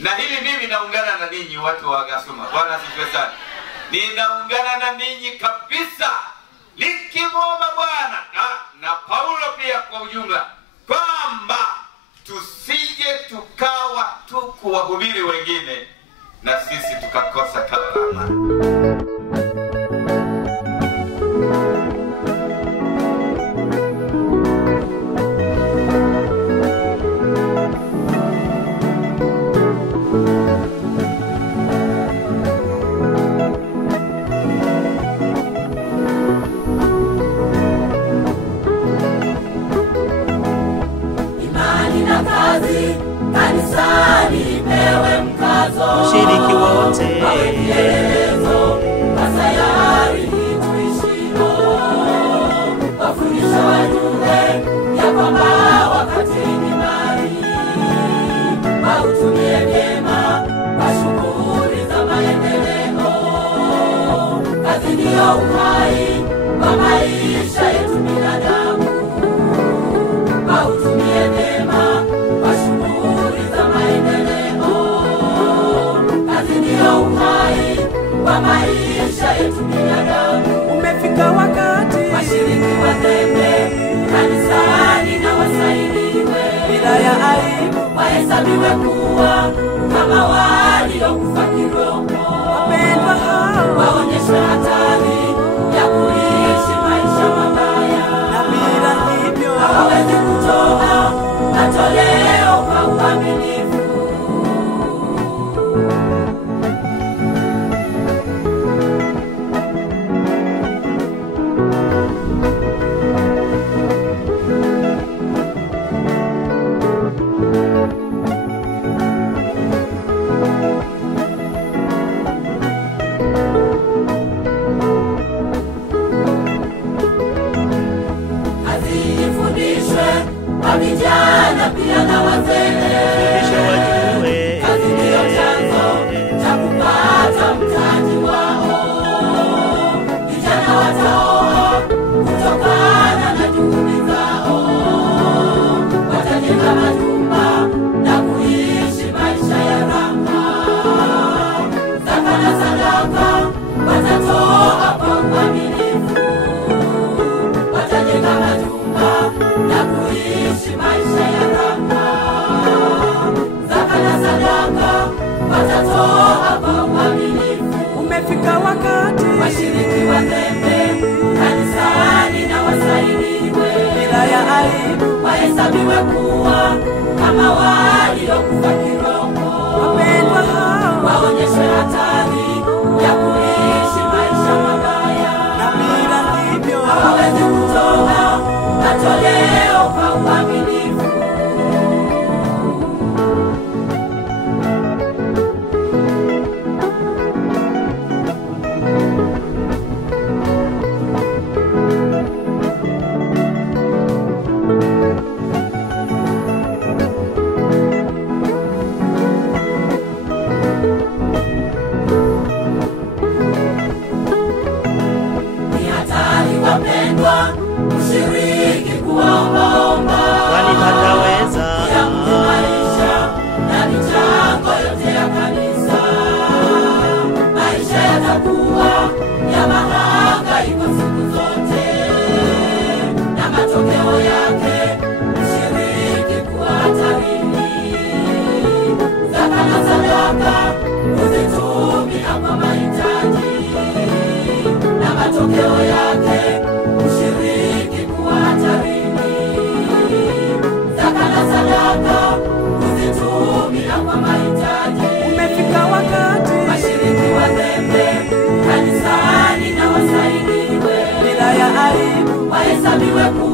Na hili mimi naungana na ninyi watu wa Gasuma. Bwana asifiwe sana. Ninaungana na ninyi kabisa, nikimwomba Bwana na Paulo pia kwa ujumla, kwamba tusije tukawa tu kuwahubiri wengine na sisi tukakosa kalama. Kanisani ipewe mkazo, washiriki wote wawe kielelezo, wasayari tuishilo, wafundisha wajue ya kwamba wakati ni mali, wautumie vyema kwa shughuli za maendeleo. Kazi ndiyo uhai wa maisha yetu binadamu, wautumie vyema kwa shughuli za maendeleo. Kazi ndiyo uhai wa maisha yetu binadamu. umefika wakati Washiriki wazembe kanisani na wasaidiwe, bila ya aibu wahesabiwe kuwa kama waliokufa kiroho. wapendwa hao Waonyeshwe hatari ya kuishi maisha mabaya, na bila hivyo hawawezi kutoa matoleo kwa uaminifu. Kwa vijana pia na wazee, wajue kazi ndiyo chanzo cha kupata mtaji wao. Vijana wataoa kutokana na juhudi zao, watajenga majumba na kuishi maisha ya raha. Zaka na sadaka watatoa kwa uaminifu, watajenga majumba na kuishi maisha ya raha. Zaka na sadaka watatoa kwa uaminifu. umefika wakati Washiriki wazembe kanisani na wasaidiwe, bila ya aibu wahesabiwe kuwa kama waliokufa kiroho. wapendwa hao Waonyeshwe hatari ya kuishi maisha mabaya, na bila hivyo hawawezi kutoa matoleo kwa uaminifu. Ni hatari wapendwa, mshiriki kuombaomba, kwani hataweza ya maisha na michango yote ya kanisa. Maisha yatakuwa ya mahangaiko siku zote, na matokeo yake mshiriki kuwa hatarini. Zaka na sadaka uzitumia kwa mahitaji, na matokeo yake mshiriki kuwa hatarini. Zaka na sadaka uzitumia kwa mahitaji. umefika wakati Washiriki wazembe kanisani na wasaidiwe, bila ya aibu wahesabiwe kuwa